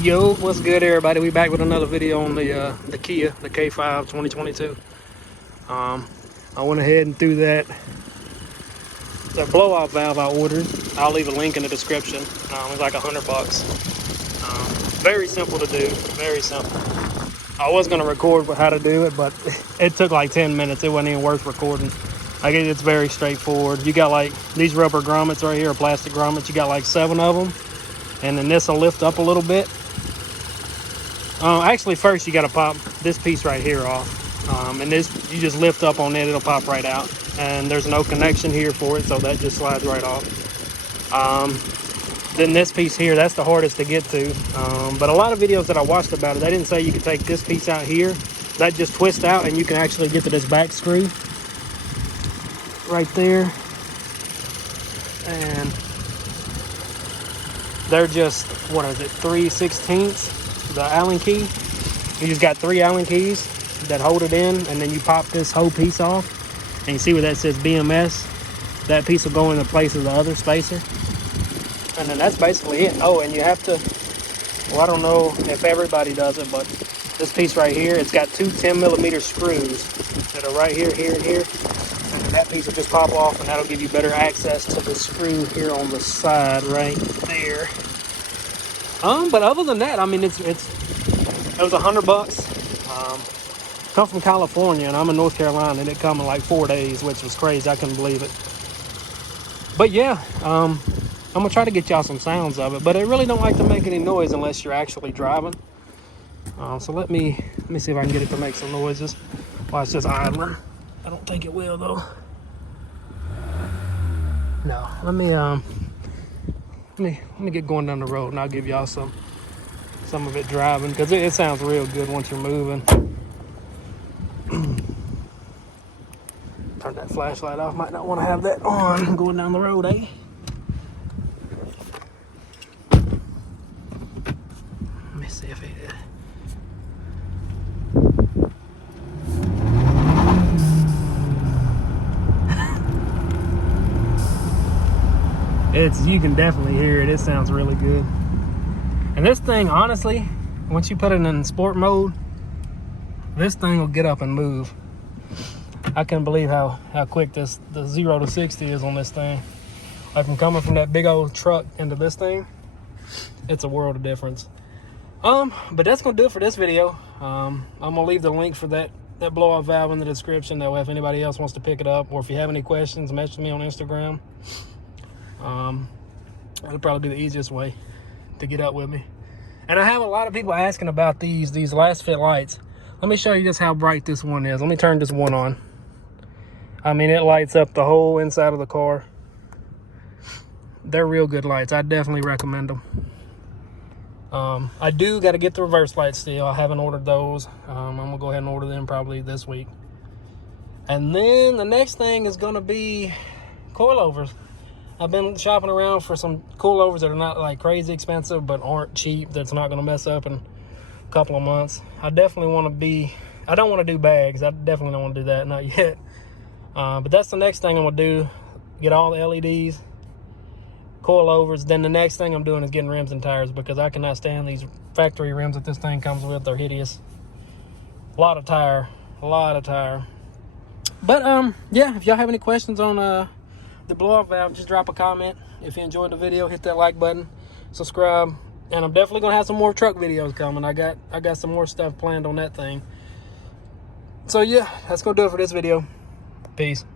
Yo, what's good, everybody? We back with another video on the Kia, the K5 2022. I went ahead and threw that blowout valve I ordered. I'll leave a link in the description. It's like $100. Very simple to do, very simple. I was gonna record how to do it, but it took like 10 minutes. It wasn't even worth recording. Like, it's very straightforward. You got like these rubber grommets right here, or plastic grommets. You got like 7 of them, and then this will lift up a little bit. Actually, first you got to pop this piece right here off, and this, you just lift up on it, it'll pop right out, and there's no connection here for it, so that just slides right off. Then this piece here, that's the hardest to get to, but a lot of videos that I watched about it, they didn't say you could take this piece out here. That just twists out, and you can actually get to this back screw right there, and they're just, what is it, 3/16 the Allen key. You just got 3 Allen keys that hold it in, and then you pop this whole piece off, and you see where that says BMS. That piece will go in the place of the other spacer, and then that's basically it. Oh, and you have to, well, I don't know if everybody does it, but this piece right here, it's got 2 10mm screws that are right here, here, and here, and then that piece will just pop off, and that'll give you better access to the screw here on the side right there. But other than that, I mean, it was $100. Come from California, and I'm in North Carolina, and it come in like 4 days, which was crazy. I couldn't believe it. But yeah, I'm gonna try to get y'all some sounds of it, but it really don't like to make any noise unless you're actually driving. So let me see if I can get it to make some noises while it's just idling. I don't think it will though. No, let me get going down the road, and I'll give y'all some of it driving, because it sounds real good once you're moving. Turn that flashlight off. Might not want to have that on going down the road, eh? Let me see if it... you can definitely hear it. It sounds really good. And this thing, honestly, once you put it in sport mode, this thing will get up and move. I can't believe how quick the 0 to 60 is on this thing. Like, from coming from that big old truck into this thing, it's a world of difference. But that's gonna do it for this video. I'm gonna leave the link for that blowout valve in the description. That way, if anybody else wants to pick it up, or if you have any questions, message me on Instagram. That'll probably be the easiest way to get up with me. And I have a lot of people asking about these last fit lights. Let me show you just how bright this one is. Let me turn this one on. I mean, it lights up the whole inside of the car. They're real good lights. I definitely recommend them. I do got to get the reverse lights still. I haven't ordered those. I'm gonna go ahead and order them probably this week. And then the next thing is gonna be coilovers. I've been shopping around for some coilovers that are not like crazy expensive, but aren't cheap, that's not going to mess up in a couple of months. I definitely want to be, I don't want to do bags. I definitely don't want to do that, not yet. But that's the next thing I'm going to do. Get all the LEDs, coilovers. Then the next thing I'm doing is getting rims and tires, because I cannot stand these factory rims that this thing comes with. They're hideous. A lot of tire. But yeah, if y'all have any questions on the blowout valve, just drop a comment. If you enjoyed the video, hit that like button, subscribe, and I'm definitely gonna have some more truck videos coming. I got some more stuff planned on that thing. So yeah, that's gonna do it for this video. Peace.